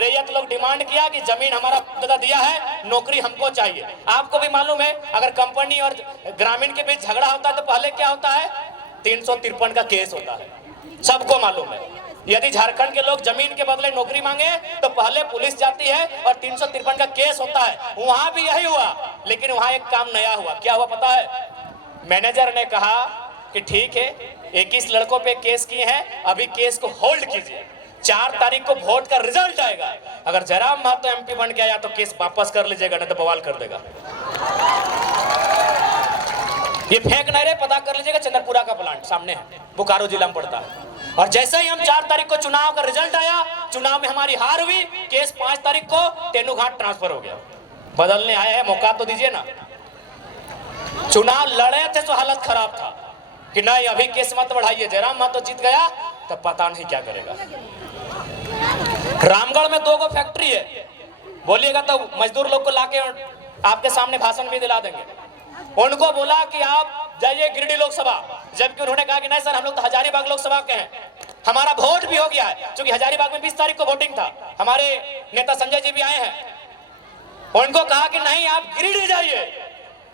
रैयत लोग डिमांड किया कि जमीन हमारा दादा दिया है, नौकरी हमको चाहिए। आपको भी मालूम है, अगर कंपनी और ग्रामीण के बीच झगड़ा होता है तो पहले क्या होता है, 353 का केस होता है, सबको मालूम है। यदि झारखंड के लोग जमीन के बदले नौकरी मांगे तो पहले पुलिस जाती है और 353 का केस होता है। वहां भी यही हुआ, लेकिन वहां एक काम नया हुआ। क्या हुआ पता है? मैनेजर ने कहा कि ठीक है, 21 लड़कों पे केस किए हैं, अभी केस को होल्ड कीजिए, 4 तारीख को वोट का रिजल्ट आएगा, अगर जयराम महतो एमपी बन गया तो केस वापस कर लीजिएगा, नहीं तो बवाल कर देगा। ये फेंक नहीं रहे, पता कर लीजिएगा, चंद्रपुरा का प्लांट सामने है, बोकारो जिला में पड़ता है। और जैसे ही हम 4 तारीख को चुनाव का रिजल्ट आया, चुनाव में हमारी हार हुई, केस 5 तारीख को तेनुघाट ट्रांसफर हो गया। बदलने आए हैं, मौका तो दीजिए ना। चुनाव लड़े थे तो हालत खराब था कि नहीं अभी केस मत बढ़ाइए, जयराम महतो जीत गया तो पता नहीं क्या करेगा। रामगढ़ में 2 फैक्ट्री है, बोलिएगा तो मजदूर लोग को लाके आपके सामने भाषण भी दिला देंगे। उनको बोला कि आप जाइए गिरिडीह लोकसभा, जबकि उन्होंने कहा कि नहीं सर, हम लोग तो हजारीबाग लोकसभा के हैं, हमारा वोट भी हो गया है, क्योंकि हजारीबाग में 20 तारीख को वोटिंग था। हमारे नेता संजय जी भी आए हैं। उनको कहा कि नहीं, आप गिरिडीह जाइए,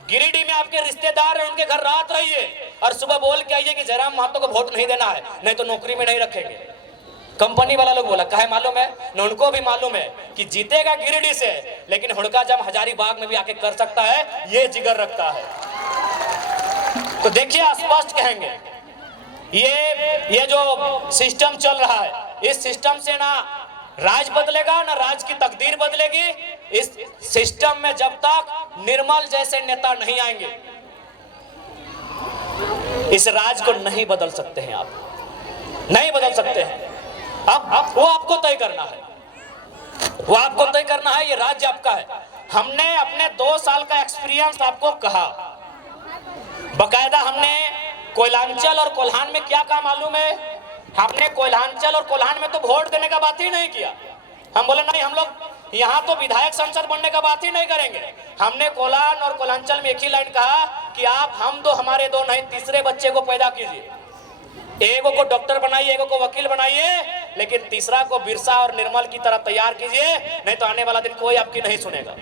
गिरिडीह में आपके रिश्तेदार हैं, उनके घर रात रहिए और सुबह बोल के आइए कि जयराम महतो को वोट नहीं देना है, नहीं तो नौकरी में नहीं रखेंगे। कंपनी वाला लोग बोला, काहे मालूम है न, उनको भी मालूम है कि जीतेगा गिरिडीह से, लेकिन हुड़का जब हजारीबाग में भी आके कर सकता है, ये जिगर रखता है। तो देखिए, स्पष्ट कहेंगे, ये जो सिस्टम चल रहा है, इस सिस्टम से ना राज बदलेगा ना राज की तकदीर बदलेगी। इस सिस्टम में जब तक निर्मल जैसे नेता नहीं आएंगे, इस राज को नहीं बदल सकते हैं, आप नहीं बदल सकते हैं। अब वो आपको तय करना है, वो आपको तय करना है, ये राज्य आपका है। हमने अपने 2 साल का एक्सपीरियंस आपको कहा, बकायदा हमने कोयलांचल और कोल्हान में क्या काम मालूम है, हमने कोयलांचल और कोल्हान में तो वोट देने का बात ही नहीं किया। हम बोले नहीं, हम लोग यहाँ तो विधायक संसद बनने का बात ही नहीं करेंगे। हमने कोल्हान और कोयलांचल में एक ही लाइन कहा कि आप हम दो हमारे दो नहीं, तीसरे बच्चे को पैदा कीजिए, एगो को डॉक्टर बनाइए, एगो को वकील बनाइए, लेकिन तीसरा को बिरसा और निर्मल की तरह तैयार कीजिए, नहीं तो आने वाला दिन कोई आपकी नहीं सुनेगा।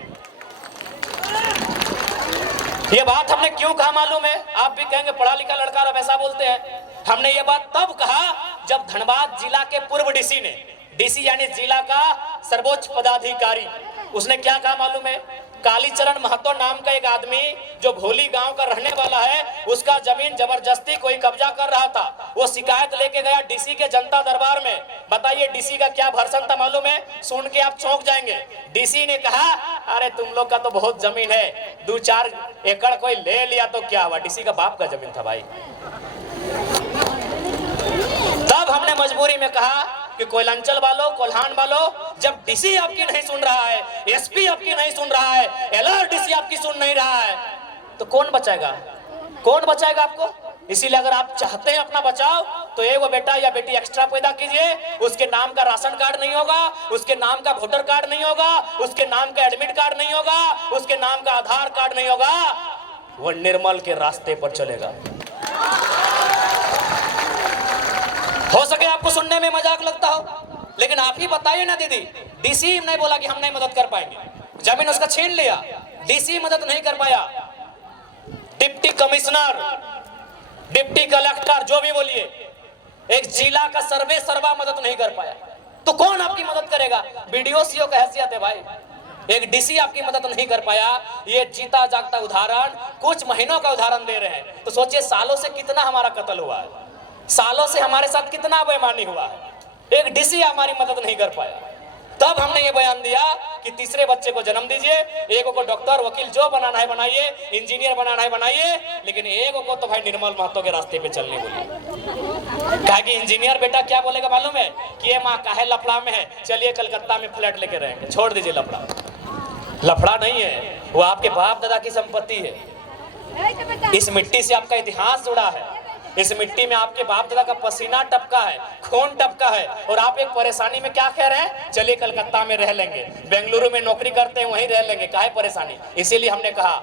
ये बात हमने क्यों कहा मालूम है? आप भी कहेंगे पढ़ा लिखा लड़का और ऐसा बोलते हैं। हमने ये बात तब कहा जब धनबाद जिला के पूर्व डीसी ने, डीसी यानी जिला का सर्वोच्च पदाधिकारी, उसने क्या कहा मालूम है? कालीचरण महतो नाम का एक आदमी जो भोली गांव का रहने वाला है, उसका जमीन जबरदस्ती कोई कब्जा कर रहा था। वो शिकायत लेके गया डीसी के जनता दरबार में। बताइए डीसी का क्या भर्सन था मालूम है? सुन के आप चौंक जाएंगे। डीसी ने कहा, अरे तुम लोग का तो बहुत जमीन है, 2-4 एकड़ कोई ले लिया तो क्या हुआ? डीसी का बाप का जमीन था भाई। तब हमने मजबूरी में कहा कि कोयलांचल वालों, कोल्हान वालों, जब डीसी आपकी नहीं सुन रहा है, एसपी आपकी नहीं सुन रहा है, एलआरडीसी आपकी सुन नहीं रहा है, तो कौन बचाएगा? कौन बचाएगा आपको? इसीलिए अगर आप चाहते हैं अपना बचाव, तो एगो बेटा या बेटी एक्स्ट्रा पैदा कीजिए। उसके नाम का राशन कार्ड नहीं होगा, उसके नाम का वोटर कार्ड नहीं होगा, उसके नाम का एडमिट कार्ड नहीं होगा, उसके नाम का आधार कार्ड नहीं होगा, वो निर्मल के रास्ते पर चलेगा। हो सके आपको सुनने में मजाक लगता हो, लेकिन आप ही बताइए ना दीदी, डीसी नहीं बोला कि हम नहीं मदद कर पाएंगे, जमीन उसका छीन लिया, डीसी मदद नहीं कर पाया, डिप्टी कमिश्नर, डिप्टी कलेक्टर, जो भी बोलिए, एक जिला का सर्वे सर्वा मदद नहीं कर पाया, तो कौन आपकी मदद करेगा? बीडीओ सीओ का हैसियत है भाई, एक डीसी आपकी मदद नहीं कर पाया। ये जीता जागता उदाहरण, कुछ महीनों का उदाहरण दे रहे हैं, तो सोचिए सालों से कितना हमारा कत्ल हुआ है, सालों से हमारे साथ कितना बेईमानी हुआ है, एक डीसी हमारी मदद नहीं कर पाया। तब हमने ये बयान दिया कि तीसरे बच्चे को जन्म दीजिए, एगो को डॉक्टर, वकील जो बनाना है बनाइए, इंजीनियर बनाना है बनाइए, लेकिन एगो को तो भाई निर्मल महतो के रास्ते पे चलने बोलिए। कहा कि इंजीनियर बेटा क्या बोलेगा मालूम है कि ये माँ काहे लफड़ा में है, चलिए कलकत्ता में फ्लैट लेके रहेंगे, छोड़ दीजिए लफड़ा। लफड़ा नहीं है, वो आपके बाप दादा की संपत्ति है। इस मिट्टी से आपका इतिहास जुड़ा है, इस मिट्टी में आपके बाप दादा का पसीना टपका है, खून टपका है, और आप एक परेशानी में क्या कह रहे हैं? चलिए कलकत्ता में रह लेंगे, बेंगलुरु में नौकरी करते हैं वहीं रह लेंगे, काहे परेशानी? इसीलिए हमने कहा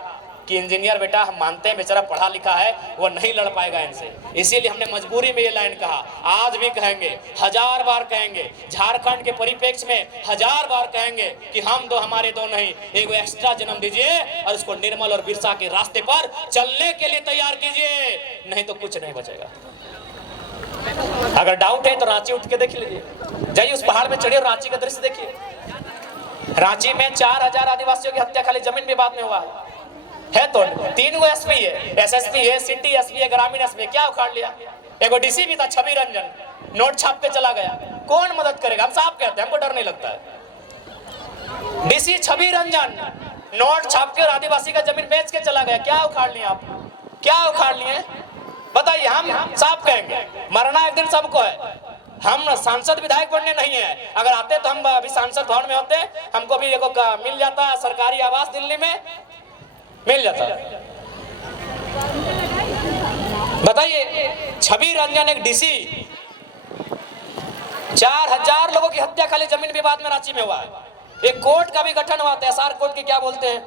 कि इंजीनियर बेटा हम मानते हैं बेचारा पढ़ा लिखा है, वो नहीं लड़ पाएगा इनसे, इसीलिए हमने मजबूरी में ये लाइन कहा। आज भी कहेंगे, 1000 बार कहेंगे, झारखंड के परिप्रेक्ष्य में 1000 बार कहेंगे कि हम दो हमारे दो नहीं, एक एक्स्ट्रा जन्म दीजिए और उसको निर्मल और बिरसा के रास्ते पर चलने के लिए तैयार कीजिए, नहीं तो कुछ नहीं बचेगा। अगर डाउट है तो रांची उठ के देख लीजिए, जाइए उस पहाड़ पे चढ़िए और रांची का दृश्य देखिए। रांची में 4000 आदिवासियों की हत्या खाली जमीन विवाद में हुआ है। तो 3 गो एसपी है, एसएसपी है, सिटी एसपी है, ग्रामीण एसपी, क्या उखाड़ लिया। एगो डीसी भी था छवि रंजन, नोट छाप के चला गया, कौन मदद करेगा? हम साफ कहते हैं, हमको डर नहीं लगता है। डीसी छवि रंजन नोट छाप के और आदिवासी का जमीन बेच के चला गया, क्या उखाड़ लिए आप? क्या उखाड़ लिए बताइए? हम साफ कहेंगे, मरना एक दिन सबको है। हम सांसद विधायक बनने नहीं है, अगर आते तो हम अभी सांसद भवन में होते, हमको भी एगो मिल जाता सरकारी आवास, दिल्ली में मिल जाता। बताइए, छवि रंजन एक डीसी, 4000 लोगों की हत्या खाली जमीन विवाद में रांची में हुआ है। एक कोर्ट का भी गठन हुआ था, एसआर कोर्ट के क्या बोलते हैं,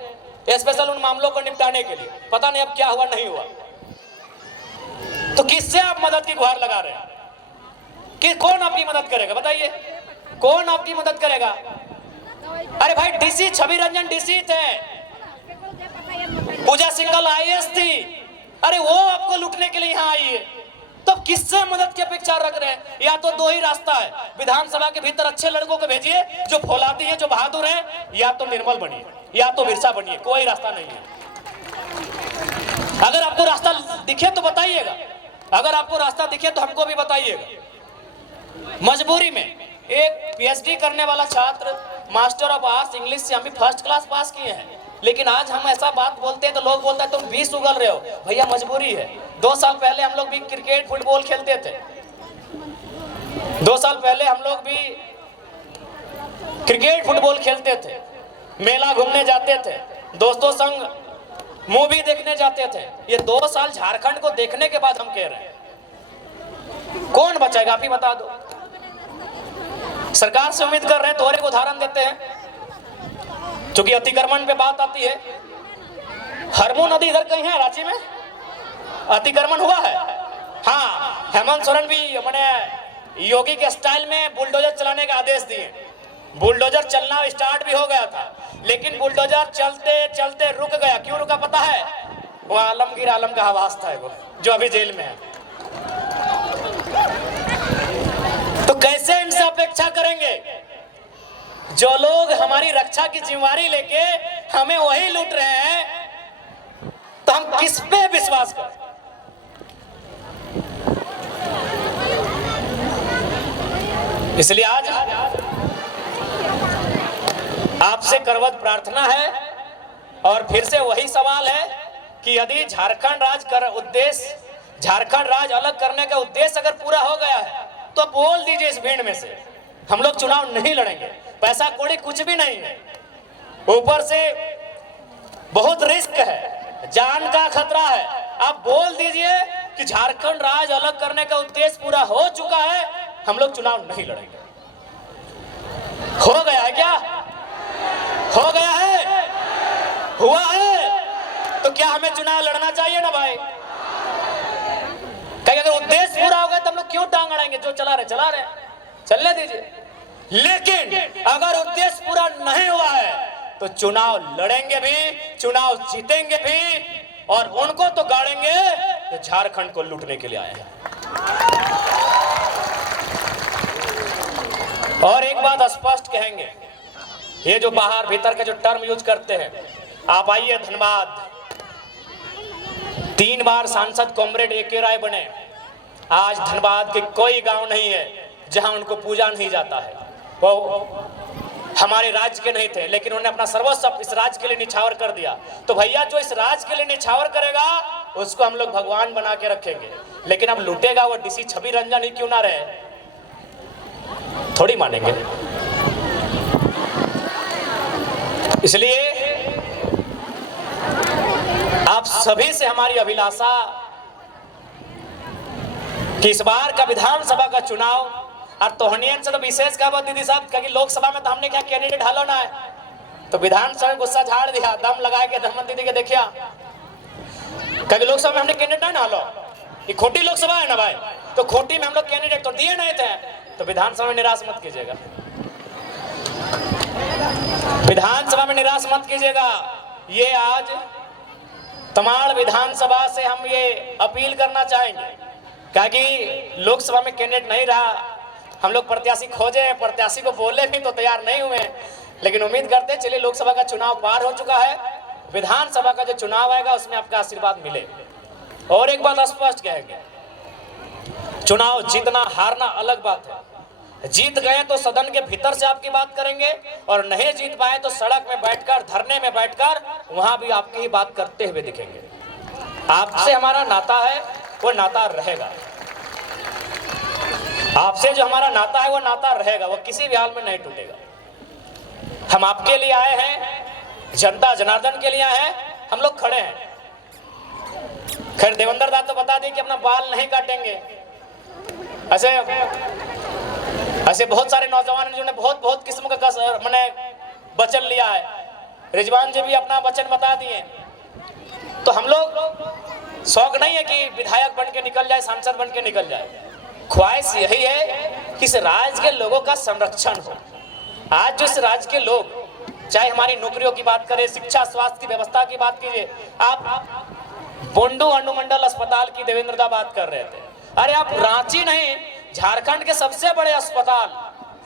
स्पेशल उन मामलों को निपटाने के लिए। पता नहीं अब क्या हुआ, नहीं हुआ। तो किससे आप मदद की गुहार लगा रहे हैं कि कौन आपकी मदद करेगा? बताइए, कौन आपकी मदद करेगा? अरे भाई, डीसी छवि रंजन डीसी थे, पूजा सिंघल आईएएस थी, अरे वो आपको लूटने के लिए यहाँ आई है, तो किससे मदद की अपेक्षा रख रहे हैं? या तो 2 ही रास्ता है, विधानसभा के भीतर अच्छे लड़कों को भेजिए जो फौलादी है, जो बहादुर है, या तो निर्मल बनिए, या तो बिरसा बनिए, कोई रास्ता नहीं है। अगर आपको रास्ता दिखे तो बताइएगा, अगर आपको रास्ता दिखे तो हमको भी बताइएगा। मजबूरी में एक पीएचडी करने वाला छात्र मास्टर ऑफ आर्ट्स इंग्लिश से हम भी फर्स्ट क्लास पास किए हैं, लेकिन आज हम ऐसा बात बोलते हैं तो लोग बोलते हैं तुम 20 उगल रहे हो। भैया मजबूरी है। 2 साल पहले हम लोग भी क्रिकेट फुटबॉल खेलते थे, 2 साल पहले हम लोग भी क्रिकेट फुटबॉल खेलते थे, मेला घूमने जाते थे, दोस्तों संग मूवी देखने जाते थे। ये 2 साल झारखंड को देखने के बाद हम कह रहे हैं, कौन बचाएगा? आप ही बता दो। सरकार से उम्मीद कर रहे हैं, तो और एक उदाहरण देते हैं, क्योंकि अतिक्रमण पे बात आती है। हरमू नदी इधर कहीं है रांची में, अतिक्रमण हुआ है। हाँ, हेमंत सोरेन भी मैंने योगी के स्टाइल में बुलडोजर चलाने का आदेश दिए। बुलडोजर चलना स्टार्ट भी हो गया था, लेकिन बुलडोजर चलते चलते रुक गया। क्यों रुका पता है? वो आलमगीर आलम का आवाज था, वो जो अभी जेल में है। तो कैसे इनसे अपेक्षा करेंगे? जो लोग हमारी रक्षा की जिम्मेदारी लेके हमें वही लूट रहे हैं, तो हम किस पे विश्वास करें? इसलिए आज आपसे करवत प्रार्थना है, और फिर से वही सवाल है कि यदि झारखंड राज्य अलग करने का उद्देश्य अगर पूरा हो गया है, तो बोल दीजिए इस भीड़ में से, हम लोग चुनाव नहीं लड़ेंगे। पैसा कौड़ी कुछ भी नहीं है, ऊपर से बहुत रिस्क है, जान का खतरा है। आप बोल दीजिए कि झारखंड राज्य अलग करने का उद्देश्य पूरा हो चुका है, हम लोग चुनाव नहीं लड़ेंगे। हो गया है क्या? हो गया है? हुआ है? तो क्या हमें चुनाव लड़ना चाहिए ना भाई? कहीं अगर उद्देश्य पूरा हो गया तो हम लोग क्यों टांग अड़ाएंगे? जो चला रहे चलने दीजिए। लेकिन अगर उद्देश्य पूरा नहीं हुआ है तो चुनाव लड़ेंगे भी, चुनाव जीतेंगे भी, और उनको तो गाड़ेंगे तो झारखंड को लूटने के लिए आए हैं। और एक बात स्पष्ट कहेंगे, ये जो बाहर भीतर का जो टर्म यूज करते हैं, आप आइए धनबाद, 3 बार सांसद कॉमरेड एके राय बने। आज धनबाद के कोई गांव नहीं है जहां उनको पूजा नहीं जाता है। वो हमारे राज्य के नहीं थे, लेकिन उन्होंने अपना सर्वस्व इस राज्य के लिए निछावर कर दिया। तो भैया, जो इस राज्य के लिए निछावर करेगा उसको हम लोग भगवान बना के रखेंगे, लेकिन अब लूटेगा वो डीसी छवि रंजन ही क्यों ना रहे, थोड़ी मानेंगे। इसलिए आप सभी से हमारी अभिलाषा कि इस बार का विधानसभा का चुनाव, और तोहनियन से तो विशेष का दीदी साहब, क्योंकि लोकसभा में तो हमने क्या कैंडिडेट हालो ना है, तो विधानसभा में गुस्सा झाड़ दिया, दम लगा के धर्मन दीदी के देखिया क्योंकि लोकसभा में हमने कैंडिडेट ना हालो, ये खोटी लोकसभा है ना भाई, तो खोटी में हम लोग कैंडिडेट तो दिए नहीं थे, तो विधानसभा में निराश मत कीजिएगा, विधानसभा में निराश मत कीजिएगा। ये आज तमाड़ विधानसभा से हम ये अपील करना चाहेंगे, क्योंकि लोकसभा में कैंडिडेट नहीं रहा, हम लोग प्रत्याशी खोजे, प्रत्याशी को बोले भी तो तैयार नहीं हुए, लेकिन उम्मीद करते चलिए लोकसभा का चुनाव पार हो चुका है, विधानसभा का जो चुनाव आएगा उसमें आपका आशीर्वाद मिले। और एक बात स्पष्ट कहेंगे, चुनाव जीतना हारना अलग बात है, जीत गए तो सदन के भीतर से आपकी बात करेंगे, और नहीं जीत पाए तो सड़क में बैठकर, धरने में बैठकर वहां भी आपकी ही बात करते हुए दिखेंगे। आपसे हमारा नाता है वो नाता रहेगा, आपसे जो हमारा नाता है वो नाता रहेगा, वो किसी भी हाल में नहीं टूटेगा। हम आपके लिए आए हैं, जनता जनार्दन के लिए आए हैं, हम लोग खड़े हैं। खैर देवेंद्र दा तो बता दें कि अपना बाल नहीं काटेंगे, ऐसे बहुत सारे नौजवान जिन्होंने बहुत किस्म का मैंने वचन लिया है, रिजवान जी भी अपना वचन बता दिए। तो हम लोग शौक नहीं है कि विधायक बन के निकल जाए, सांसद बन के निकल जाए, ख्वाहिश यही है कि इस राज्य के लोगों का संरक्षण हो। आज जो इस राज्य के लोग, चाहे हमारी नौकरियों की बात करें, शिक्षा स्वास्थ्य की व्यवस्था की बात कीजिए, आप बोंडू अनुमंडल अस्पताल की देवेंद्र दा बात कर रहे थे, अरे आप रांची नहीं, झारखंड के सबसे बड़े अस्पताल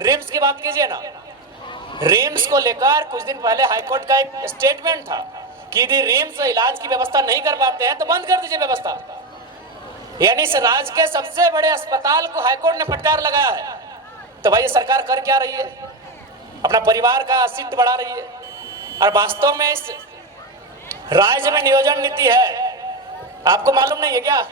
रिम्स की बात कीजिए ना। रिम्स को लेकर कुछ दिन पहले हाईकोर्ट का एक स्टेटमेंट था कि यदि रिम्स इलाज की व्यवस्था नहीं कर पाते हैं तो बंद कर दीजिए व्यवस्था। यानी इस राज्य के सबसे बड़े अस्पताल को हाईकोर्ट ने फटकार लगाया है। तो भाई ये सरकार कर क्या रही है? अपना परिवार का सीट बढ़ा रही है। और वास्तव में इस राज्य में नियोजन नीति है, आपको मालूम नहीं है क्या?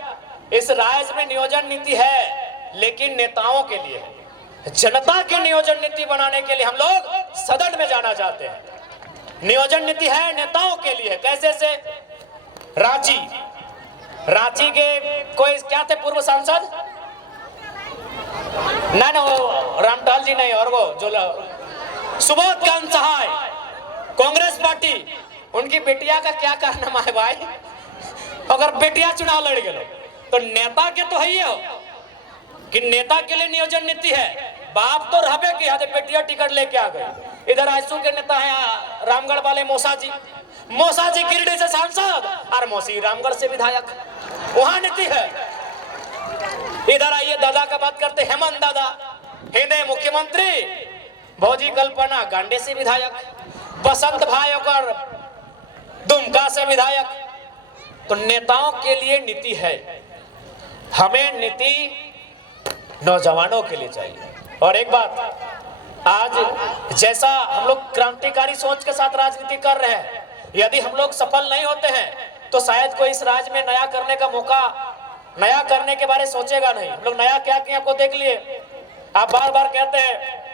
इस राज्य में नियोजन नीति है लेकिन नेताओं के लिए है। जनता की नियोजन नीति बनाने के लिए हम लोग सदन में जाना चाहते हैं। नियोजन नीति है नेताओं के लिए। कैसे से? रांची के कोई क्या थे पूर्व सांसद, ना वो रामटाल जी नहीं, और वो जो सुबोध कांत सहाय, कांग्रेस पार्टी, उनकी बेटिया का क्या कारनामा है भाई? अगर बेटिया चुनाव लड़ गए तो नेता के तो है ही हो कि नेता के लिए नियोजन नीति है। बाप तो रहबे कि यहाँ बेटिया टिकट लेके आ गई। इधर आजसू के नेता है रामगढ़ वाले मौसा जी गिरिडीह से सांसद और मौसी रामगढ़ से विधायक, वहां नीति है। इधर आइए दादा का बात करते, हेमंत दादा हिंदे मुख्यमंत्री, भौजी कल्पना गांडे से विधायक, बसंत भाई और दुमका से विधायक। तो नेताओं के लिए नीति है, हमें नीति नौजवानों के लिए चाहिए। और एक बात, आज जैसा हम लोग क्रांतिकारी सोच के साथ राजनीति कर रहे हैं, यदि हम लोग सफल नहीं होते हैं तो शायद कोई इस राज्य में नया करने का मौका, नया करने के बारे सोचेगा नहीं। हम लोग नया क्या किया आपको देख लिए। आप बार बार कहते हैं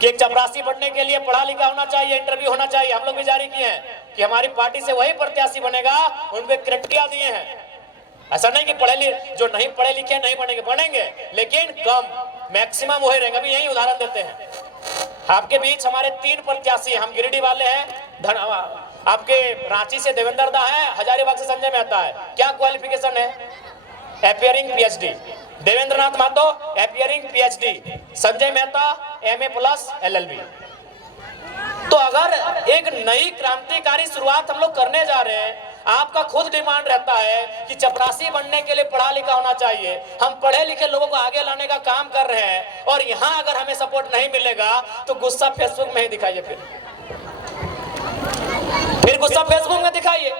कि एक चपरासी बनने के लिए पढ़ा लिखा होना चाहिए, इंटरव्यू होना चाहिए। हम लोग भी जारी किए हैं कि हमारी पार्टी से वही प्रत्याशी बनेगा, उनके क्राइटेरिया दिए हैं। ऐसा नहीं कि जो नहीं पढ़े लिखे नहीं बनेंगे, लेकिन कम, मैक्सिमम वही रहेंगे। अभी यही उदाहरण देते हैं, आपके बीच हमारे 3 प्रत्याशी, हम गिरिडीह वाले हैं, आपके रांची से देवेंद्र दा है, हजारीबाग से संजय मेहता है। क्या क्वालिफिकेशन है? Appearing PhD. Devendra Nath Mahato appearing PhD, Sanjay Mehta MA+ LLB। तो अगर एक नई क्रांतिकारी शुरुआत हम लोग करने जा रहे हैं, आपका खुद डिमांड रहता है कि चपरासी बनने के लिए पढ़ा लिखा होना चाहिए, हम पढ़े लिखे लोगों को आगे लाने का काम कर रहे हैं, और यहाँ अगर हमें सपोर्ट नहीं मिलेगा तो गुस्सा फेसबुक में ही दिखाइए, फिर गुस्सा फेसबुक में दिखाइए।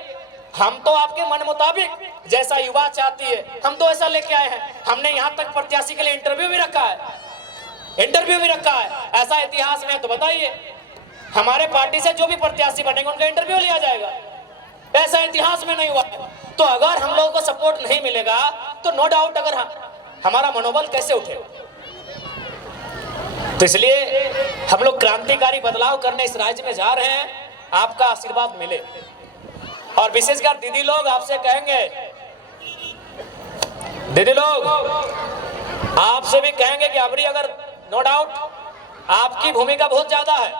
हम तो आपके मन मुताबिक जैसा युवा चाहती है हम तो ऐसा लेके आए हैं। हमने यहाँ तक प्रत्याशी के लिए इंटरव्यू भी रखा है, ऐसा इतिहास में तो बताइए। हमारे पार्टी से जो भी प्रत्याशी बनेंगे उनका इंटरव्यू लिया जाएगा, ऐसा इतिहास में नहीं हुआ। तो अगर हम लोगों को सपोर्ट नहीं मिलेगा तो नो डाउट अगर हमारा मनोबल कैसे उठेगा। तो इसलिए हम लोग क्रांतिकारी बदलाव करने इस राज्य में जा रहे हैं, आपका आशीर्वाद मिले। और विशेषकर दीदी लोग आपसे कहेंगे, दीदी लोग आपसे भी कहेंगे कि अबरी अगर नो डाउट आपकी भूमिका बहुत ज्यादा है,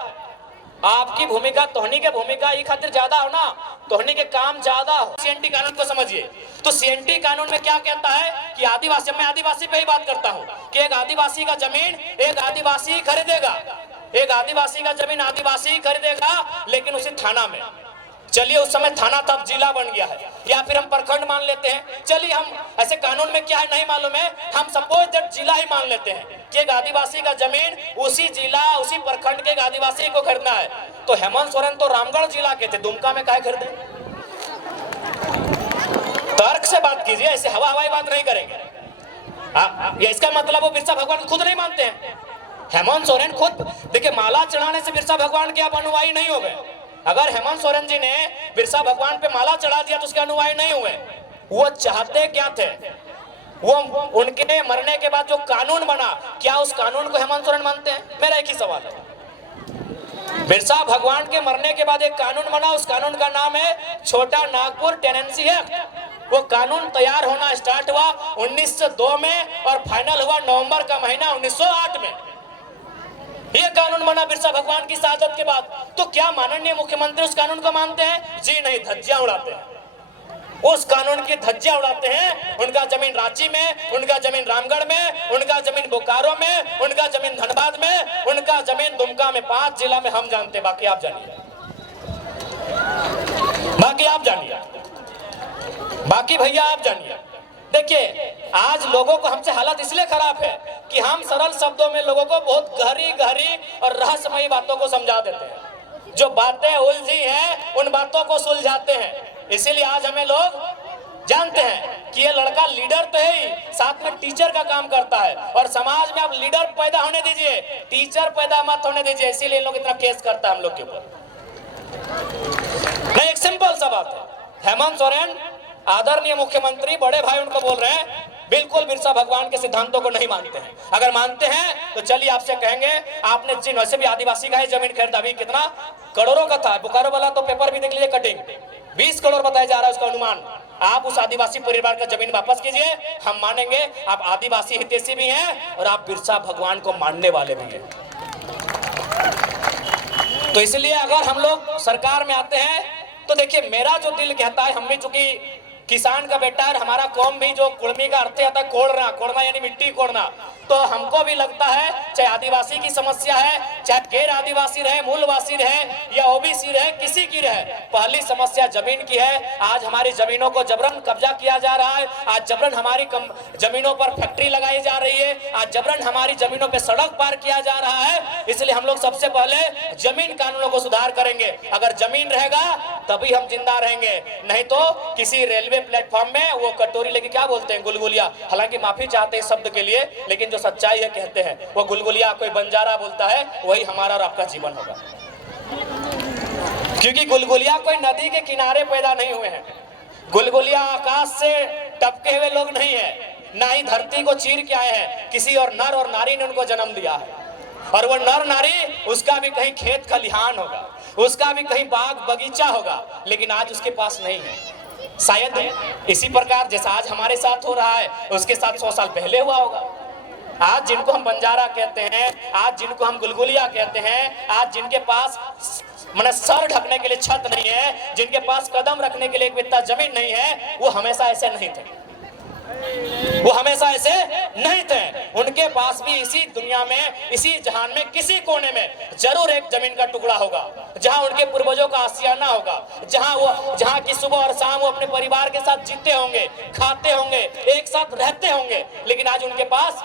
आपकी भूमिका तोहनी के भूमिका ये खातिर ज्यादा हो ना, तोहनी के काम ज्यादा हो। सीएनटी कानून को समझिए, तो सीएनटी कानून में क्या कहता है कि आदिवासी, मैं आदिवासी पे ही बात करता हूँ कि एक आदिवासी का जमीन एक आदिवासी खरीदेगा, एक आदिवासी का जमीन आदिवासी खरीदेगा, लेकिन उसी थाना में, चलिए उस समय थाना तब जिला बन गया है, या फिर हम प्रखंड मान लेते हैं, चलिए हम ऐसे कानून में क्या है नहीं मालूम है, हम सपोज दैट जिला ही मान लेते हैं कि एक आदिवासी का जमीन उसी जिला उसी प्रखंड के एक आदिवासी को खरीदना है। तो हेमंत सोरेन तो रामगढ़ जिला के थे, दुमका में काहे खरीदे? तर्क से बात कीजिए, ऐसे हवा हवाई बात नहीं करेंगे। ये इसका मतलब वो बिरसा भगवान खुद नहीं मानते हैं। हेमंत सोरेन खुद देखिए, माला चढ़ाने से बिरसा भगवान के आप अनुयायी नहीं हो गए। अगर हेमंत सोरेन जी ने बिरसा भगवान पे माला चढ़ा दिया तो उसके अनुयायी नहीं हुए। वो चाहते क्या थे? वो उनके मरने के बाद जो कानून बना, क्या उस कानून को हेमंत सोरेन मानते हैं? मेरा एक ही सवाल है। बिरसा भगवान के मरने के बाद एक कानून बना, उस कानून का नाम है छोटा नागपुर टेनेंसी एक्ट। वो कानून तैयार होना स्टार्ट हुआ 1902 में और फाइनल हुआ नवंबर का महीना 1908 में। ये कानून बना बिरसा भगवान की शहादत के बाद। तो क्या माननीय मुख्यमंत्री उस कानून को मानते हैं? जी नहीं, धज्जियां उड़ाते हैं, उस कानून की धज्जियां उड़ाते हैं। उनका जमीन रांची में, उनका जमीन रामगढ़ में, उनका जमीन बोकारो में, उनका जमीन धनबाद में, उनका जमीन दुमका में, 5 जिला में हम जानते, बाकी आप जानिए, बाकी आप जानिए, बाकी भैया आप जानिए। देखिए, आज लोगों को हमसे हालत इसलिए खराब है कि हम सरल शब्दों में लोगों को बहुत गहरी गहरी और रहस्यमयी बातों को समझा देते हैं। जो बातें उलझी हैं उन बातों को सुलझाते हैं। इसीलिए आज हमें लोग जानते हैं कि ये लड़का लीडर तो है ही, साथ में टीचर का काम करता है। और समाज में आप लीडर पैदा होने दीजिए, टीचर पैदा मत होने दीजिए। इसीलिए लोग इतना केस करता है हम लोग के ऊपर। नहीं, एक सिंपल सा बात है। हेमंत सोरेन आदरणीय मुख्यमंत्री बड़े भाई उनको बोल रहे हैं, बिल्कुल बिरसा भगवान के सिद्धांतों को नहीं मानते हैं। अगर मानते हैं तो चलिए आपसे कहेंगे, आपने जिन वैसे भी आदिवासी का ही जमीन खरीदा, अभी कितना करोड़ों का था, बोकारो वाला तो पेपर भी देख लीजिए, कटिंग 20 करोड़ बताया जा रहा है उसका अनुमान। आप उस आदिवासी परिवार का जमीन वापस कीजिए, हम मानेंगे आप आदिवासी हितैषी भी हैं और आप बिरसा भगवान को मानने वाले भी हैं। तो इसलिए अगर हम लोग सरकार में आते हैं तो देखिए, मेरा जो दिल कहता है, हम भी चूंकि किसान का बेटा है, हमारा कौम भी जो कुर्मी का अर्थ आता है कोड़ना, कोड़ना यानी मिट्टी कोड़ना, तो हमको भी लगता है चाहे आदिवासी की समस्या है, चाहे गैर आदिवासी रहे, मूलवासी रहे या ओबीसी रहे, किसी की रहे, पहली समस्या जमीन की है। आज हमारी जमीनों को जबरन कब्जा किया जा रहा है, आज जबरन हमारी जमीनों पर फैक्ट्री लगाई जा रही है, आज जबरन हमारी जमीनों पर सड़क पार किया जा रहा है। इसलिए हम लोग सबसे पहले जमीन कानूनों को सुधार करेंगे। अगर जमीन रहेगा तभी हम जिंदा रहेंगे, नहीं तो किसी रेलवे प्लेटफॉर्म में वो कटोरी लेके क्या बोलते हैं, गुलगुलिया, हालांकि माफी चाहते हैं शब्द के लिए, लेकिन जो सच्चाई है कहते हैं, वो गुलगुलिया कोई बंजारा बोलता है, वही हमारा और आपका जीवन होगा। क्योंकि गुलगुलिया कोई नदी के किनारे पैदा नहीं हुए हैं, गुलगुलिया आकाश से टपके हुए लोग नहीं है, ना ही धरती को चीर के आए हैं, किसी और नर और नारी ने उनको जन्म दिया है। और वो नर नारी, उसका भी कहीं खेत खलिहान होगा, उसका भी कहीं बाग बगीचा होगा, लेकिन आज उसके पास नहीं है। शायद इसी प्रकार जैसा आज हमारे साथ हो रहा है, उसके साथ 100 साल पहले हुआ होगा। आज जिनको हम बंजारा कहते हैं, आज जिनको हम गुलगुलिया कहते हैं, आज जिनके पास माने सर ढकने के लिए छत नहीं है, जिनके पास कदम रखने के लिए एक बित्ता जमीन नहीं है, वो हमेशा ऐसे नहीं थे, वो हमेशा ऐसे नहीं थे। उनके पास भी इसी दुनिया में, इसी जहान में, किसी कोने में जरूर एक जमीन का टुकड़ा होगा जहां उनके पूर्वजों का आशियाना होगा, जहां की सुबह और शाम वो अपने परिवार के साथ जीते होंगे, खाते होंगे, एक साथ रहते होंगे। लेकिन आज उनके पास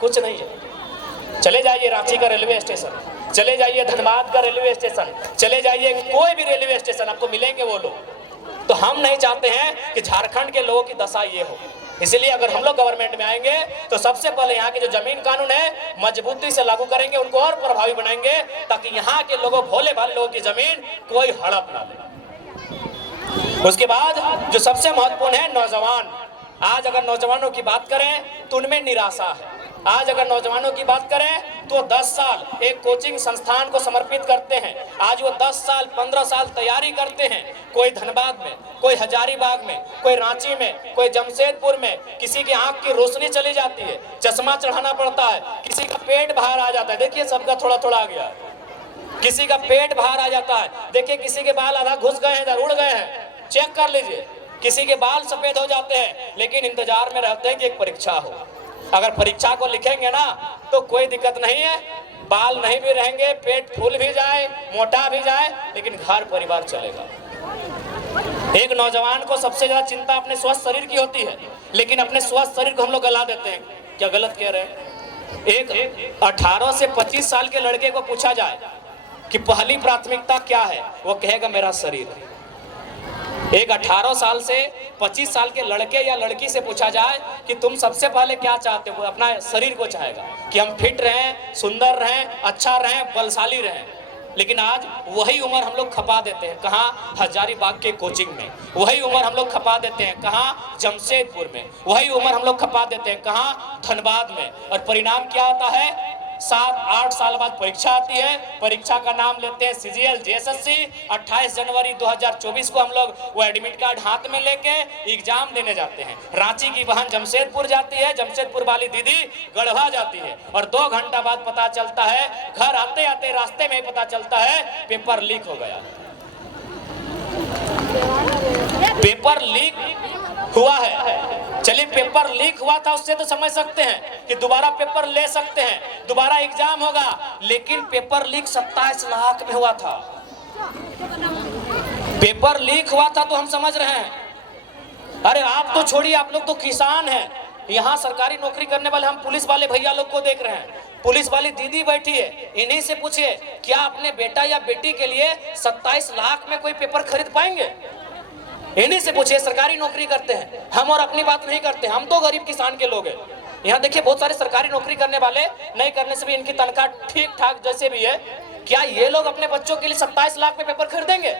कुछ नहीं है। चले जाइए रांची का रेलवे स्टेशन, चले जाइए धनबाद का रेलवे स्टेशन, चले जाइए कोई भी रेलवे स्टेशन, आपको मिलेंगे वो लोग। तो हम नहीं चाहते हैं कि झारखंड के लोगों की दशा ये हो। इसलिए अगर हम लोग गवर्नमेंट में आएंगे तो सबसे पहले यहाँ के जो जमीन कानून है मजबूती से लागू करेंगे, उनको और प्रभावी बनाएंगे, ताकि यहाँ के लोगों, भोले भाले लोगों की जमीन कोई हड़प ना ले। उसके बाद जो सबसे महत्वपूर्ण है, नौजवान। आज अगर नौजवानों की बात करें तो उनमें निराशा है। आज अगर नौजवानों की बात करें तो 10 साल एक कोचिंग संस्थान को समर्पित करते हैं। आज वो 10 साल 15 साल तैयारी करते हैं, कोई धनबाद में, कोई हजारीबाग में, कोई रांची में, कोई जमशेदपुर में। किसी की आंख की रोशनी चली जाती है, चश्मा चढ़ाना पड़ता है, किसी का पेट बाहर आ जाता है। देखिए सबका थोड़ा थोड़ा आ गया। किसी का पेट बाहर आ जाता है, देखिए किसी के बाल आधा घुस गए हैं, इधर उड़ गए हैं, चेक कर लीजिए, किसी के बाल सफेद हो जाते हैं, लेकिन इंतजार में रहते हैं कि एक परीक्षा हो। अगर परीक्षा को लिखेंगे ना तो कोई दिक्कत नहीं है, बाल नहीं भी रहेंगे, पेट फूल भी जाए, मोटा भी जाए, लेकिन घर परिवार चलेगा। एक नौजवान को सबसे ज्यादा चिंता अपने स्वस्थ शरीर की होती है, लेकिन अपने स्वस्थ शरीर को हम लोग गला देते हैं। क्या गलत कह रहे हैं? एक 18 से 25 साल के लड़के को पूछा जाए कि पहली प्राथमिकता क्या है, वो कहेगा मेरा शरीर। एक 18 साल से 25 साल के लड़के या लड़की से पूछा जाए कि तुम सबसे पहले क्या चाहते हो, अपना शरीर को चाहेगा कि हम फिट रहें, सुंदर रहें, अच्छा रहें, बलशाली रहें। लेकिन आज वही उम्र हम लोग खपा देते हैं, कहाँ? हजारीबाग के कोचिंग में। वही उम्र हम लोग खपा देते हैं, कहाँ? जमशेदपुर में। वही उम्र हम लोग खपा देते हैं, कहाँ? धनबाद में। और परिणाम क्या आता है? 7-8 साल बाद परीक्षा आती है, परीक्षा का नाम लेते हैं सीजीएल जेएसएससी। 28 जनवरी 2024 को हम लोग वो एडमिट कार्ड हाथ में लेके एग्जाम देने जाते हैं। रांची की बहन जमशेदपुर जाती है, जमशेदपुर वाली दीदी गढ़वा जाती है, और 2 घंटा बाद पता चलता है, घर आते आते रास्ते में पता चलता है पेपर लीक हो गया। पेपर लीक हुआ है। चलिए पेपर लीक हुआ था, उससे तो समझ सकते हैं कि दोबारा पेपर ले सकते हैं, दोबारा एग्जाम होगा, लेकिन पेपर लीक 27 लाख में हुआ था। पेपर लीक हुआ था तो हम समझ रहे हैं। अरे आप तो छोड़िए, आप लोग तो किसान हैं, यहाँ सरकारी नौकरी करने वाले हम पुलिस वाले भैया लोग को देख रहे हैं, पुलिस वाली दीदी बैठी है, इन्हीं से पूछिए क्या अपने बेटा या बेटी के लिए 27 लाख में कोई पेपर खरीद पाएंगे? इन्हीं से पूछिए, सरकारी नौकरी करते हैं हम, और अपनी बात नहीं करते, हम तो गरीब किसान के लोग हैं। यहाँ देखिए बहुत सारे सरकारी नौकरी करने वाले, नहीं करने से भी इनकी तनख्वाह ठीक ठाक जैसे भी है, क्या ये लोग अपने बच्चों के लिए 27 लाख में पेपर खरीदेंगे?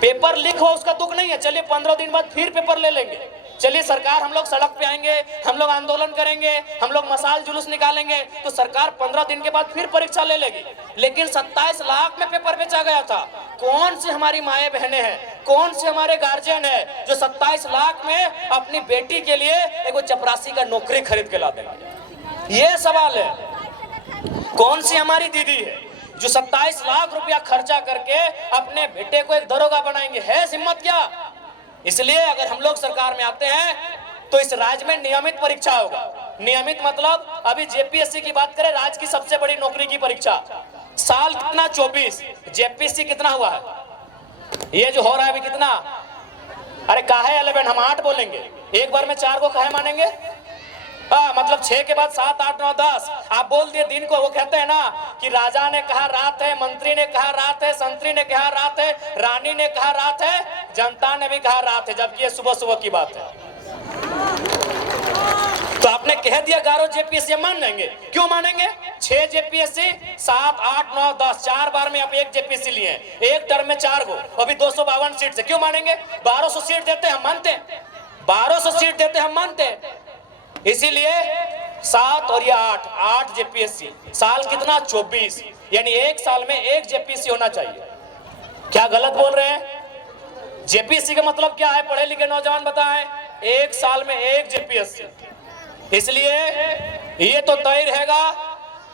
पेपर लीक हुआ उसका दुख नहीं है, चलिए 15 दिन बाद फिर पेपर ले लेंगे। चलिए सरकार, हम लोग सड़क पे आएंगे, हम लोग आंदोलन करेंगे, हम लोग मसाल जुलूस निकालेंगे, तो सरकार 15 दिन के बाद फिर परीक्षा ले लेगी। लेकिन 27 लाख में पेपर बेचा गया था। कौन सी हमारी माए बहनें हैं, कौन से हमारे गार्जियन है जो 27 लाख में अपनी बेटी के लिए एक चपरासी का नौकरी खरीद के ला देंगे? ये सवाल है। कौन सी हमारी दीदी है जो 27 लाख रुपया खर्चा करके अपने बेटे को एक दरोगा बनाएंगे? है हिम्मत क्या? इसलिए अगर हम लोग सरकार में आते हैं तो इस राज्य में नियमित परीक्षा होगा। नियमित मतलब अभी जेपीएससी की बात करें, राज्य की सबसे बड़ी नौकरी की परीक्षा, साल कितना? 24। जेपीएससी कितना हुआ है? ये जो हो रहा है अभी कितना? अरे काहे 11, हम 8 बोलेंगे, एक बार में 4 को काहे मानेंगे? मतलब 6 के बाद 7, 8, 9, 10 आप बोल दिए दिन को। वो कहते हैं ना कि राजा ने कहा रात है, मंत्री ने कहा रात है, संतरी ने कहा रात है, रानी ने कहा रात है, जनता ने भी कहा रात है, जबकि ये सुबह सुबह की बात है। तो आपने कह दिया 11 जेपीएससी, मान लेंगे? क्यों मानेंगे? 6 जेपीएससी, 7, 8, 9, 10, 4 बार में आप 1 जेपीएससी लिए, एक टर्म में 4 को, अभी 252 सीट से क्यों मानेंगे? 1200 सीट देते हम मानते हैं, 1200 सीट देते हम मानते हैं। इसीलिए 7 और ये 8 जेपीएससी, साल कितना? 24, यानी एक साल में 1 जेपीएससी होना चाहिए। क्या गलत बोल रहे हैं? जेपीएससी का मतलब क्या है? पढ़े लिखे नौजवान बताएं। एक साल में 1 जेपीएससी। इसलिए ये तो तय रहेगा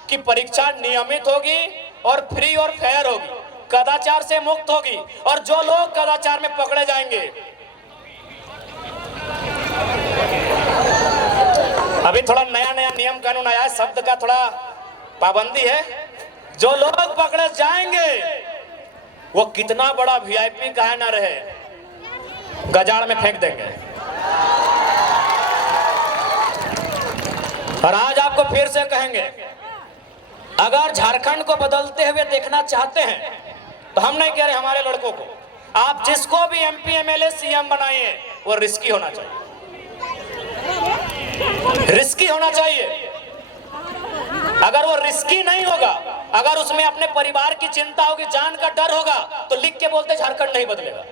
कि परीक्षा नियमित होगी और फ्री और फेयर होगी, कदाचार से मुक्त होगी, और जो लोग कदाचार में पकड़े जाएंगे, अभी थोड़ा नया नया नियम कानून आया है, शब्द का थोड़ा पाबंदी है, जो लोग पकड़े जाएंगे वो कितना बड़ा वीआईपी काहे ना रहे, गजाड़ में फेंक देंगे। और आज आपको फिर से कहेंगे, अगर झारखंड को बदलते हुए देखना चाहते हैं तो हम नहीं कह रहे हमारे लड़कों को, आप जिसको भी एमपी एमएलए सीएम बनाइए वो रिस्की होना चाहिए, रिस्की होना चाहिए। अगर वो रिस्की नहीं होगा, अगर उसमें अपने परिवार की चिंता होगी, जान का डर होगा, तो लिख के बोलते झारखंड नहीं बदलेगा,